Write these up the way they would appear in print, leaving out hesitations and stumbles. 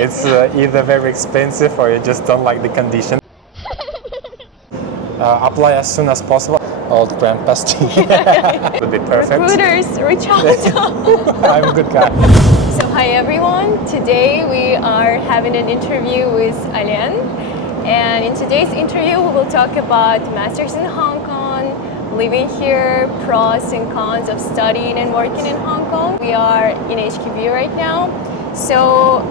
It's either very expensive or you just don't like the condition. Apply as soon as possible. Old grandpa's tea would be perfect. Recruiters, reach out. I'm a good guy. So hi everyone, today we are having an interview with Alen, and in today's interview we will talk about masters in Hong Kong, living here, pros and cons of studying and working in Hong Kong. We are in HQB right now. So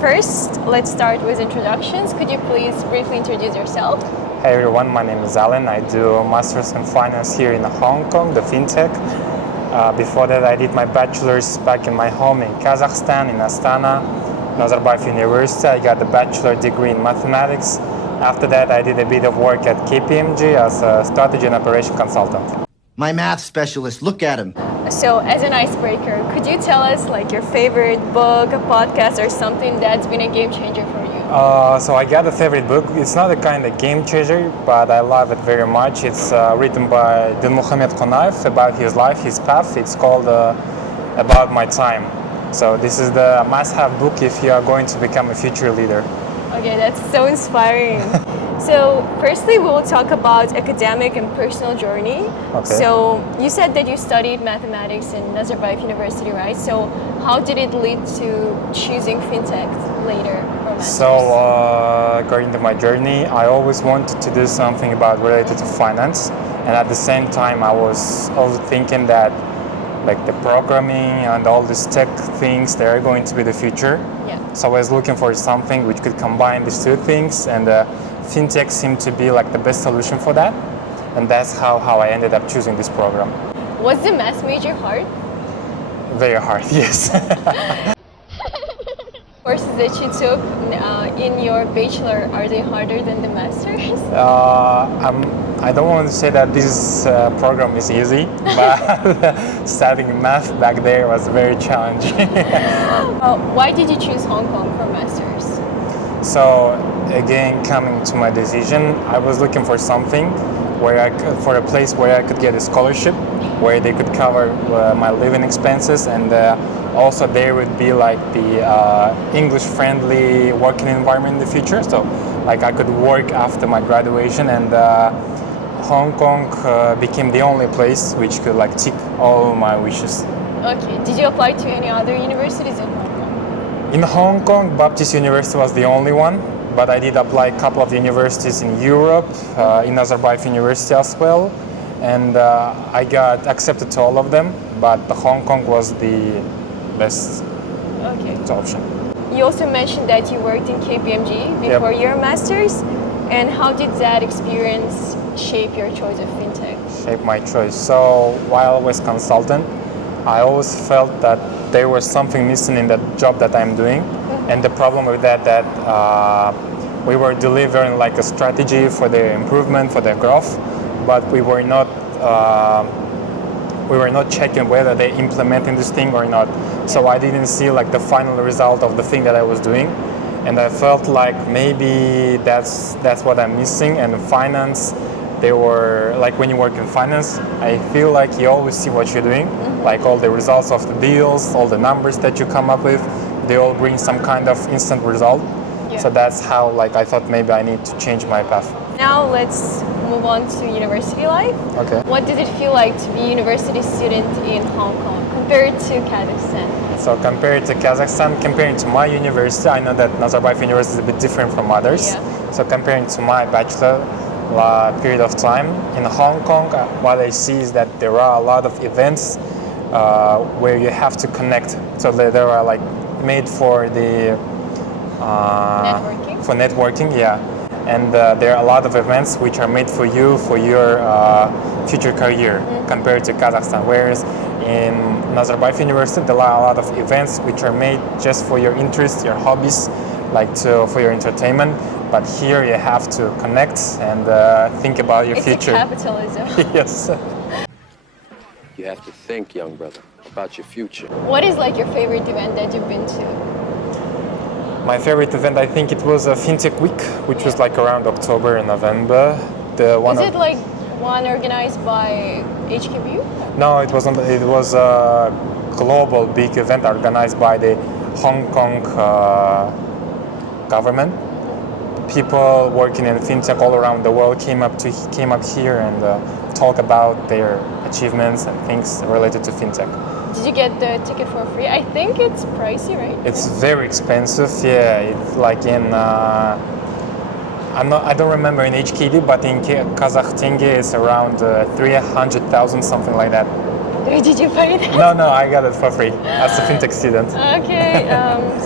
first let's start with introductions. Could you please briefly introduce yourself? Hey everyone, my name is Alen. I do Masters in Finance here in Hong Kong, the Fintech. Before that, I did my bachelor's back in my home in Kazakhstan, in Astana, Nazarbayev University. I got the bachelor degree in mathematics. After that, I did a bit of work at KPMG as a strategy and operation consultant. My math specialist, look at him. So as an icebreaker, could you tell us like your favorite book, a podcast, or something that's been a game changer for you? So I got a favorite book. It's not a kind of game changer, but I love it very much. It's written by Dilmuhamed Qonaev about his life, his path. It's called About My Time. So this is the must-have book if you are going to become a future leader. Okay, that's so inspiring. So firstly, we will talk about academic and personal journey. Okay. So you said that you studied mathematics in Nazarbayev University, right? So how did it lead to choosing Fintech later? So according to my journey, I always wanted to do something related to finance, and at the same time I was also thinking that like the programming and all these tech things, they're going to be the future. Yeah. So I was looking for something which could combine these two things, and Fintech seemed to be like the best solution for that, and that's how I ended up choosing this program. Was the math major hard? Very hard, yes. Courses that you took in your bachelor, are they harder than the masters? I don't want to say that this program is easy, but studying math back there was very challenging. Why did you choose Hong Kong for masters? So again, coming to my decision, I was looking for something for a place where I could get a scholarship, where they could cover my living expenses, and also there would be like the English-friendly working environment in the future. So like I could work after my graduation, and Hong Kong became the only place which could like tick all my wishes. Okay. Did you apply to any other universities in Hong Kong? In Hong Kong, Baptist University was the only one, but I did apply a couple of universities in Europe, in Nazarbayev University as well, and I got accepted to all of them, but Hong Kong was the best option. You also mentioned that you worked in KPMG before your masters, and how did that experience shape your choice of Fintech? Shape my choice. So while I was consultant, I always felt that there was something missing in the job that I'm doing, and the problem with that we were delivering like a strategy for the improvement, for the growth, but we were not checking whether they're implementing this thing or not. So I didn't see like the final result of the thing that I was doing, and I felt like maybe that's what I'm missing. And in finance, they were like, when you work in finance, I feel like you always see what you're doing, like all the results of the deals, all the numbers that you come up with, they all bring some kind of instant result. Yeah. So that's how like I thought maybe I need to change my path. Now let's move on to university life. Okay. What did it feel like to be a university student in Hong Kong compared to Kazakhstan? So compared to Kazakhstan, comparing to my university, I know that Nazarbayev University is a bit different from others. Yeah. So comparing to my bachelor period of time in Hong Kong, what I see is that there are a lot of events where you have to connect. So there are like made for the networking? For networking, yeah. And there are a lot of events which are made for you, for your future career, compared to Kazakhstan. Whereas in Nazarbayev University, there are a lot of events which are made just for your interests, your hobbies, for your entertainment. But here you have to connect and think about your future. It's capitalism. Yes. You have to think, young brother, about your future. What is like your favorite event that you've been to? My favorite event, I think it was a Fintech Week, which was like around October and November. Is it like one organized by HQB? No, it wasn't. It was a global big event organized by the Hong Kong government. People working in fintech all around the world came up here and talk about their achievements and things related to fintech. Did you get the ticket for free? I think it's pricey, right? It's very expensive. Yeah, it's like in I don't remember in HKD, but in Kazakh tenge it's around 300,000, something like that. Where did you buy it? No, I got it for free as a fintech student. Okay,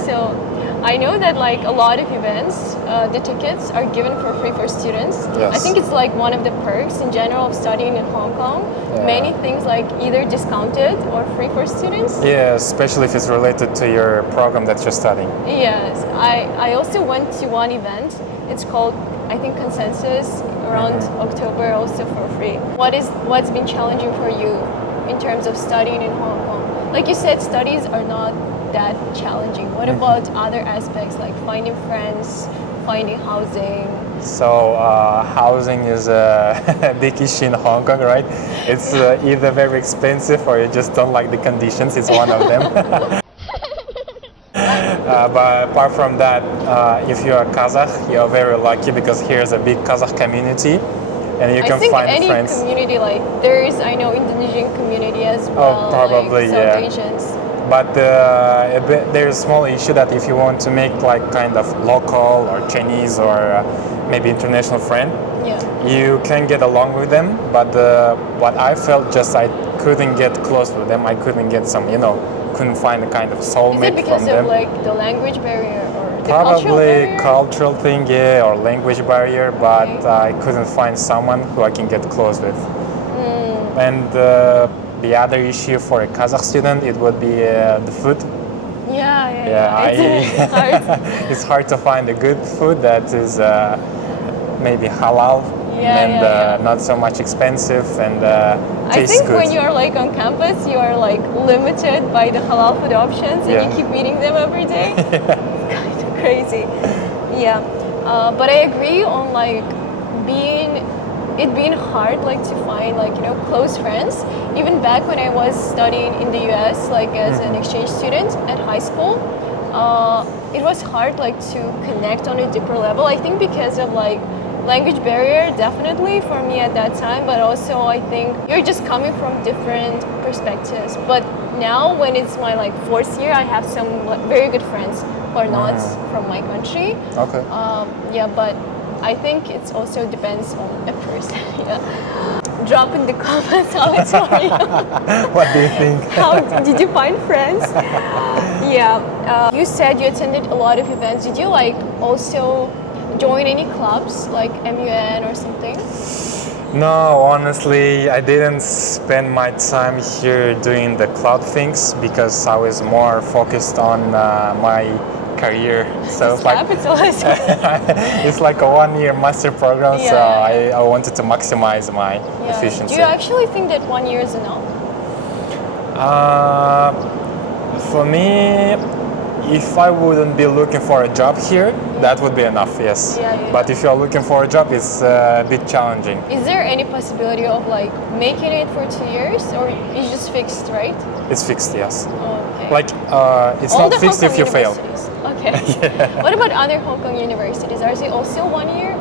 so I know that like a lot of events, the tickets are given for free for students. Yes. I think it's like one of the perks in general of studying in Hong Kong. Yeah. Many things like either discounted or free for students. Yeah, especially if it's related to your program that you're studying. Yes, I also went to one event. It's called, I think, Consensus around October, also for free. What's been challenging for you in terms of studying in Hong Kong? Like you said, studies are not that challenging. What about other aspects like finding friends, finding housing? So housing is a big issue in Hong Kong, right? It's either very expensive or you just don't like the conditions. It's one of them. But apart from that, if you are Kazakh, you're very lucky because here's a big Kazakh community and you can find any friends. Community, like there is, I know, Indonesian community as well. Oh, probably, like yeah. South Asians. But there's a small issue that if you want to make like kind of local or Chinese or maybe international friend, Yeah. you can get along with them. But what I felt just I couldn't get close with them. I couldn't get some, couldn't find a kind of soulmate Is it because from them. of like the language barrier or the cultural Probably barrier? cultural thing, yeah, or language barrier, but Okay. I couldn't find someone who I can get close with. And the other issue for a Kazakh student, it would be the food. Yeah. It's hard. It's hard to find a good food that is maybe halal and not so much expensive and I tastes think good. when you are like on campus, you are like limited by the halal food options, and Yeah. you keep eating them every day. It's kind of crazy. Yeah, but I agree on like being hard like to find like close friends. Even back when I was studying in the US, like as an exchange student at high school, it was hard like to connect on a deeper level. I think because of like language barrier, definitely for me at that time, but also I think you're just coming from different perspectives. But now when it's my like fourth year, I have some like, very good friends who are not from my country. Okay. Yeah, but I think it also depends on a person. Yeah. Drop in the comments how it's for you. What do you think? How did you find friends? Yeah. You said you attended a lot of events. Did you like also join any clubs like MUN or something? No, honestly, I didn't spend my time here doing the cloud things because I was more focused on my career. So it's like, Capitalize. it's like a 1-year master program, so Yeah. I wanted to maximize my Yeah. efficiency. Do you actually think that 1 year is enough? For me, if I wouldn't be looking for a job here, that would be enough, yes. Yeah. But if you're looking for a job, it's a bit challenging. Is there any possibility of like making it for 2 years, or it's just fixed, right? It's fixed, yes. Okay. Like, it's All not the fixed Hong if Kong you fail. universities. Okay. What about other Hong Kong universities? Are they also 1 year?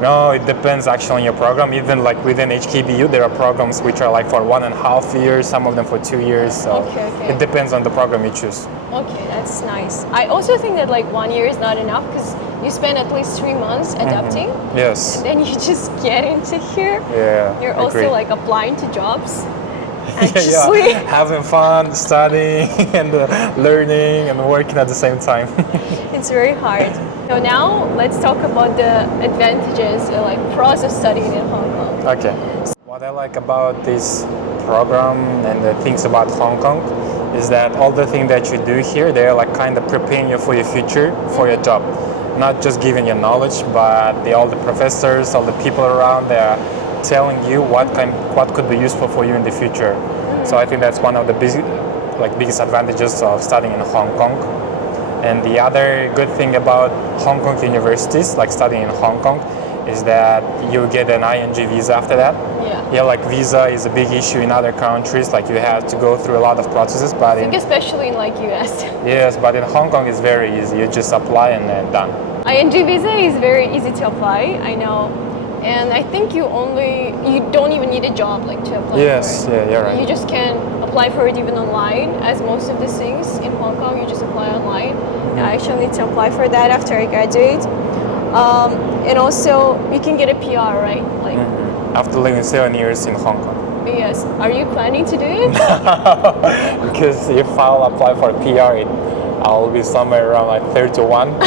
No, it depends actually on your program. Even like within HKBU, there are programs which are like for 1.5 years, some of them for 2 years. So Okay. it depends on the program you choose. Okay, that's nice. I also think that like 1 year is not enough because you spend at least 3 months adapting. Yes. Then you just get into here. Yeah. You're also agree. like applying to jobs Yeah, anxiously. having fun, studying, and learning and working at the same time. It's very hard. So now let's talk about the advantages, like pros of studying in Hong Kong. Okay. What I like about this program and the things about Hong Kong is that all the things that you do here, they're like kind of preparing you for your future, for your job. Not just giving you knowledge, but all the professors, all the people around, they're telling you what could be useful for you in the future. So I think that's one of the biggest advantages of studying in Hong Kong. And the other good thing about Hong Kong universities, like studying in Hong Kong, is that you get an IANG visa after that. Yeah, like visa is a big issue in other countries. Like you have to go through a lot of processes, but I think especially in like US. yes, but in Hong Kong it's very easy. You just apply and then done. ING Visa is very easy to apply, I know. And I think you don't even need a job like to apply Yes, for it. yeah, you're right. You just can apply for it even online, as most of these things in Hong Kong, you just apply online. I actually need to apply for that after I graduate. And also, you can get a PR, right? Like, After living 7 years in Hong Kong. yes. Are you planning to do it? Because if I'll apply for PR, I'll be somewhere around like 31.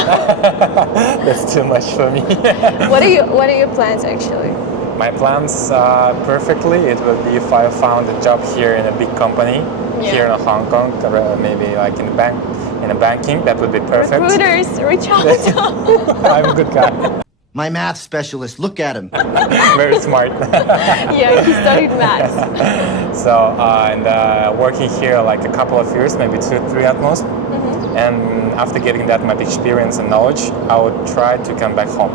That's too much for me. What are your plans actually? My plans perfectly. It would be if I found a job here in a big company here in Hong Kong, maybe like in banking. That would be perfect. Recruiters, reach out. I'm a good guy. My math specialist, look at him. Very smart. Yeah, he studied maths. So and working here like a couple of years, maybe 2-3 at most. And after getting that much experience and knowledge, I would try to come back home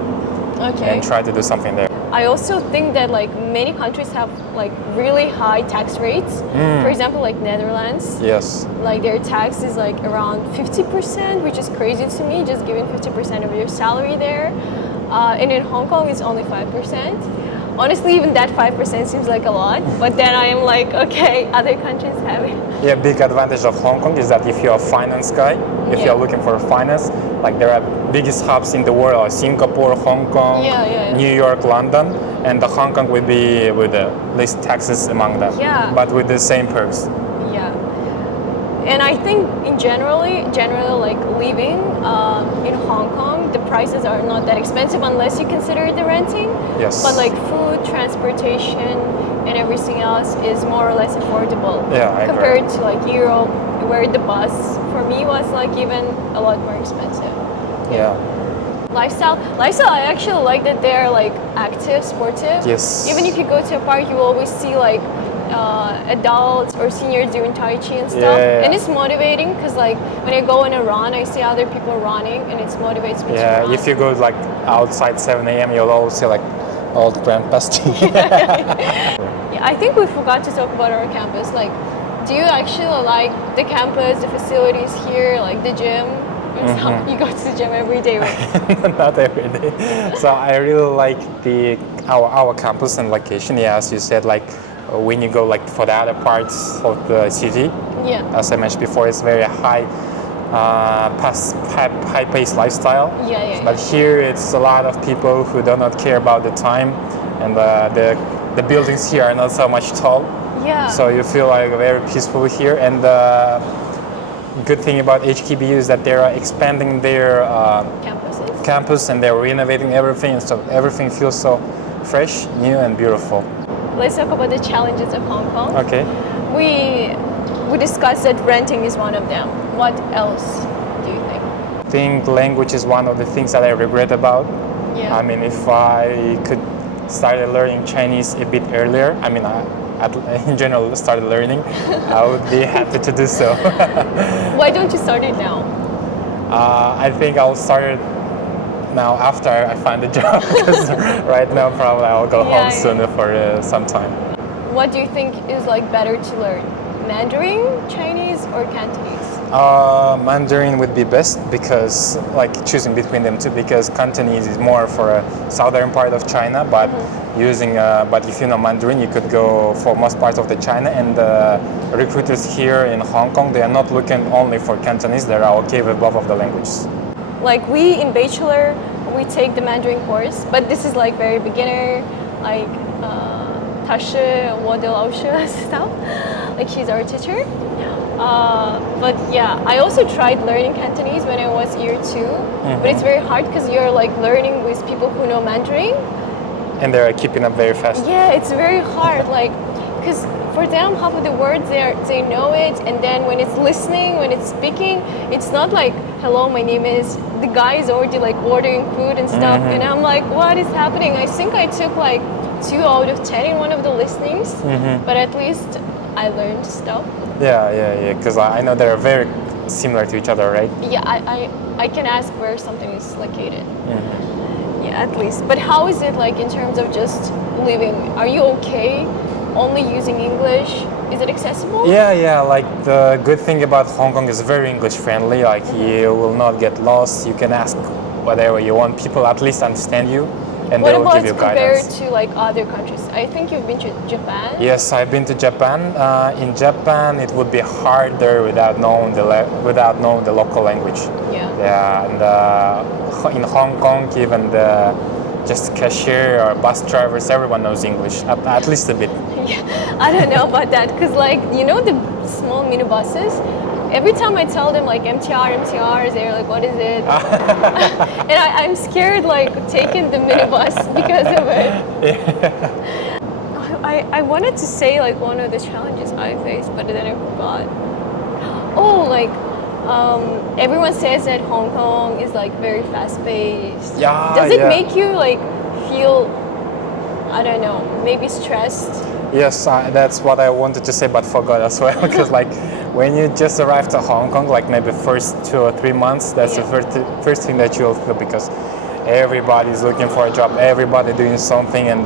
Okay. and try to do something there. I also think that like many countries have like really high tax rates. For example, like Netherlands, Yes. like their tax is like around 50%, which is crazy to me, just giving 50% of your salary there. And in Hong Kong, it's only 5%. Honestly, even that 5% seems like a lot, but then I am like, okay, other countries have it. Yeah, big advantage of Hong Kong is that if you're a finance guy, if you're looking for finance, like there are biggest hubs in the world, like Singapore, Hong Kong, New York, London, and the Hong Kong would be with the least taxes among them, but with the same perks. Yeah. And I think in generally like living in Hong Kong, the prices are not that expensive unless you consider the renting. Yes. But like food, transportation, and everything else is more or less affordable. Yeah, I compared agree. to like Europe, where the bus for me was like even a lot more expensive. Yeah. Lifestyle, I actually like that they're like active, sportive. Yes. Even if you go to a park, you always see like adults or seniors doing Tai Chi and stuff. And it's motivating because like when I go on a run, I see other people running and it motivates me to run. Yeah, if you go like outside 7 a.m., you'll always see like old grandpas. Yeah, I think we forgot to talk about our campus. Like, do you actually like the campus, the facilities here, like the gym? You go to the gym every day, right? Not every day. So I really like our campus and location. Yeah, as you said, like when you go like for the other parts of the city, as I mentioned before, it's very high-paced lifestyle. But here it's a lot of people who do not care about the time, and the buildings here are not so much tall. So you feel like very peaceful here. And good thing about HKBU is that they are expanding their campus and they're renovating everything, so everything feels so fresh, new, and beautiful. Let's talk about the challenges of Hong Kong. Okay. We discussed that renting is one of them. What else do you think? I think language is one of the things that I regret about. I mean, if I could start learning Chinese a bit earlier, I mean, in general started learning, I would be happy to do so. Why don't you start it now? I think I'll start it now after I find a job, because right now probably I'll go home sooner for some time. What do you think is like better to learn? Mandarin, Chinese, or Cantonese? Mandarin would be best, because like choosing between them two, because Cantonese is more for a southern part of China, but but if you know Mandarin, you could go for most parts of the China, and recruiters here in Hong Kong, they are not looking only for Cantonese, they are okay with both of the languages. Like we in Bachelor, we take the Mandarin course, but this is like very beginner, like stuff. Like she's our teacher. But yeah, I also tried learning Cantonese when I was year 2, but it's very hard because you're like learning with people who know Mandarin. And they're keeping up very fast. Yeah, it's very hard, like, because for them, half of the words they know it, and then when it's listening, when it's speaking, it's not like, hello, my name is, the guy is already like ordering food and stuff, and I'm like, what is happening? I think I took like 2 out of 10 in one of the listenings, but at least I learned stuff. Yeah, because I know they're very similar to each other, right? Yeah, I can ask where something is located. Yeah, at least. But how is it like in terms of just living? Are you okay only using English? Is it accessible? Yeah, like the good thing about Hong Kong is very English friendly, like you will not get lost, you can ask whatever you want. People at least understand you, and What they will about give you compared guidance. to like other countries? I think you've been to Japan. Yes, I've been to Japan. In Japan, it would be harder without knowing the local language. Yeah. Yeah, and in Hong Kong, even the just cashier or bus drivers, everyone knows English, at least a bit. Yeah, I don't know about that because like you know the small minibuses. Every time I tell them like MTRs, they're like, "What is it?" And I'm scared like taking the minibus because of it. I wanted to say like one of the challenges I faced, but then I forgot. Oh, like everyone says that Hong Kong is like very fast-paced. Yeah. Does it make you like feel, I don't know, maybe stressed? Yes, that's what I wanted to say, but forgot as well. Because like when you just arrive to Hong Kong, like maybe first 2 or 3 months, that's the first thing that you'll feel, because everybody's looking for a job, everybody doing something, and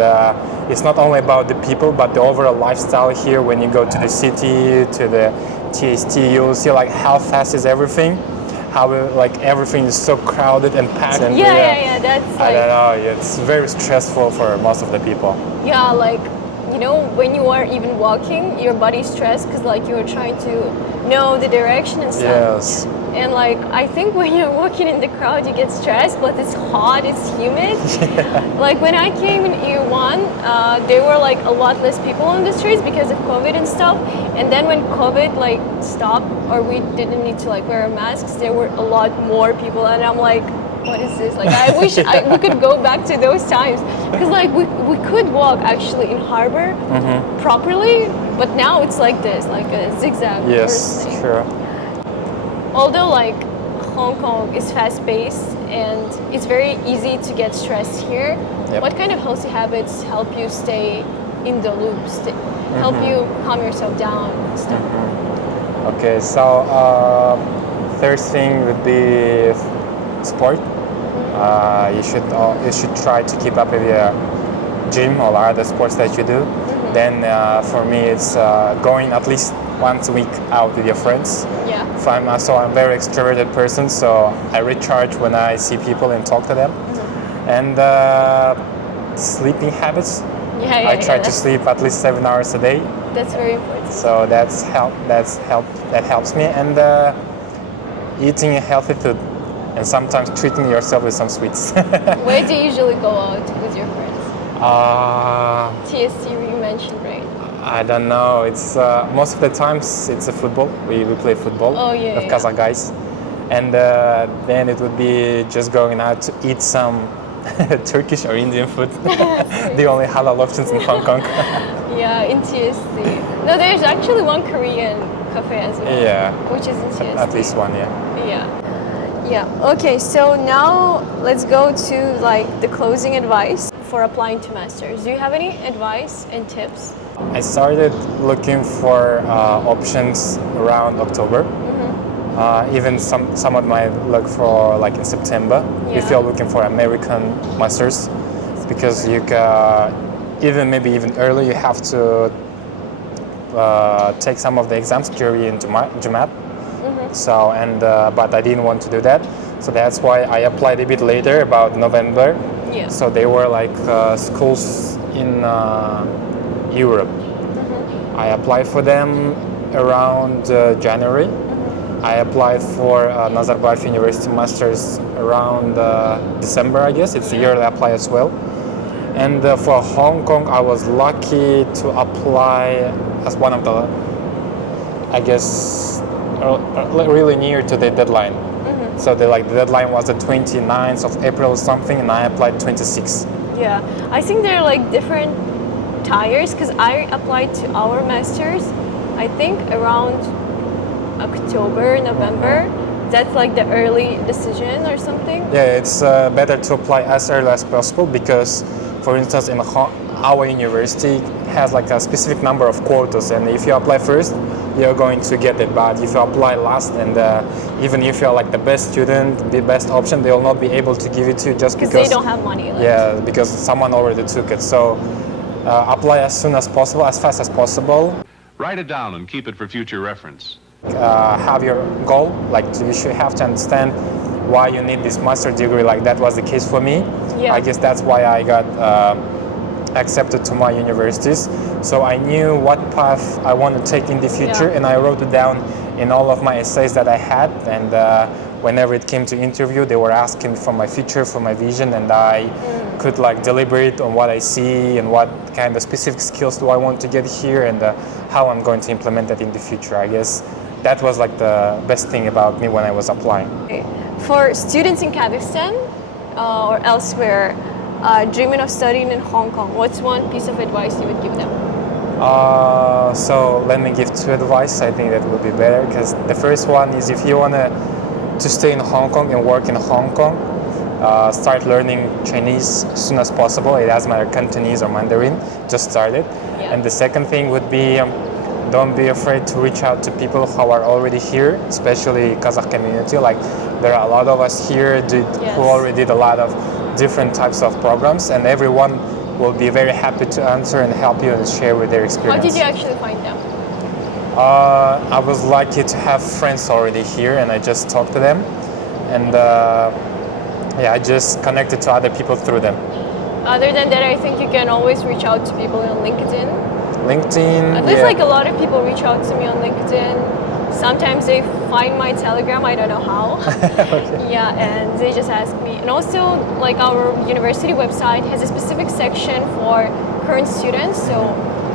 it's not only about the people, but the overall lifestyle here. When you go to the city, to the TST, you'll see like how fast is everything, how like everything is so crowded and packed. And Yeah. That's like, I don't know. It's very stressful for most of the people. yeah, like you know, when you are even walking, your body's stressed because like you're trying to know the direction and stuff. Yes. And like I think when you're walking in the crowd, you get stressed, but it's hot, it's humid. Like when I came in year one, there were like a lot less people on the streets because of COVID and stuff. And then when COVID like stopped, or we didn't need to like wear masks, there were a lot more people, and I'm like, what is this? Like I wish we could go back to those times, because like we could walk actually in harbor properly, but now it's like this, like a zigzag. Yes, sure. Although like Hong Kong is fast-paced and it's very easy to get stressed here, what kind of healthy habits help you stay in the loop, help you calm yourself down and stuff? Okay, so first thing would be sport. You should try to keep up with your gym or other sports that you do. Then for me, it's going at least once a week out with your friends. Yeah. I'm a very extroverted person, so I recharge when I see people and talk to them. And sleeping habits. I try to sleep at least 7 hours a day. That's very important. So that helps me. And eating healthy food, and sometimes treating yourself with some sweets. Where do you usually go out with your friends? TSC you mentioned, right? I don't know. It's most of the times it's a football. We play football with Kazakh guys, and then it would be just going out to eat some Turkish or Indian food. The only halal options in Hong Kong. Yeah, in TSC. No, there's actually one Korean cafe as well. Yeah. Which is in TSC. At least one, yeah. Yeah. Okay, so now let's go to like the closing advice for applying to masters. Do you have any advice and tips? I started looking for options around October. Even someone might look for like in September if you're looking for American masters, because you can maybe even early. You have to take some of the exams during Jumat. So but I didn't want to do that, so that's why I applied a bit later, about November. Yeah. So they were like schools in Europe. I applied for them around January. I applied for Nazarbayev University Masters around December, I guess. It's a yearly apply as well. And for Hong Kong, I was lucky to apply as one of the, I guess, really near to the deadline. So the deadline was the 29th of April or something, and I applied 26. Yeah, I think there are like different tiers, because I applied to our masters, I think around October, November. That's like the early decision or something. Yeah, it's better to apply as early as possible, because, for instance, in our university has like a specific number of quotas, and if you apply first, you're going to get it. But if you apply last, and even if you're like the best student, the best option, they will not be able to give it to you just because they don't have money left. Yeah, because someone already took it. So apply as soon as possible, as fast as possible. Write it down and keep it for future reference. Have your goal, like you should have to understand why you need this master degree, like that was the case for me. Yeah. I guess that's why I got accepted to my universities. So I knew what path I want to take in the future, and I wrote it down in all of my essays that I had. And whenever it came to interview, they were asking for my future, for my vision, and I could like deliberate on what I see and what kind of specific skills do I want to get here, and how I'm going to implement that in the future. I guess that was like the best thing about me when I was applying. For students in Kazakhstan or elsewhere dreaming of studying in Hong Kong, what's one piece of advice you would give them? So let me give two advice. I think that would be better, because the first one is if you want to stay in Hong Kong and work in Hong Kong, start learning Chinese as soon as possible. It doesn't matter, Cantonese or Mandarin, just start it. Yeah. And the second thing would be don't be afraid to reach out to people who are already here, especially Kazakh community. Like there are a lot of us here who already did a lot of different types of programs, and everyone will be very happy to answer and help you and share with their experience. How did you actually find them? I was lucky to have friends already here, and I just talked to them, and I just connected to other people through them. Other than that, I think you can always reach out to people on LinkedIn. LinkedIn, There's like a lot of people reach out to me on LinkedIn. Sometimes they find my Telegram, I don't know how. Okay. Yeah, and they just ask me. And also, like our university website has a specific section for current students. So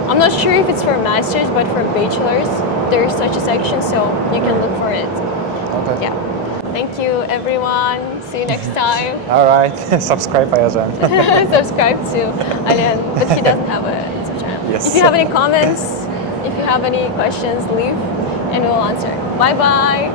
I'm not sure if it's for masters, but for bachelors, there's such a section, so you can look for it. Okay. Yeah. Thank you, everyone. See you next time. All right. Subscribe, Ayazhan. Subscribe to Alen, but he doesn't have a YouTube channel. Yes. If you have any comments, if you have any questions, leave and we'll answer. Bye bye.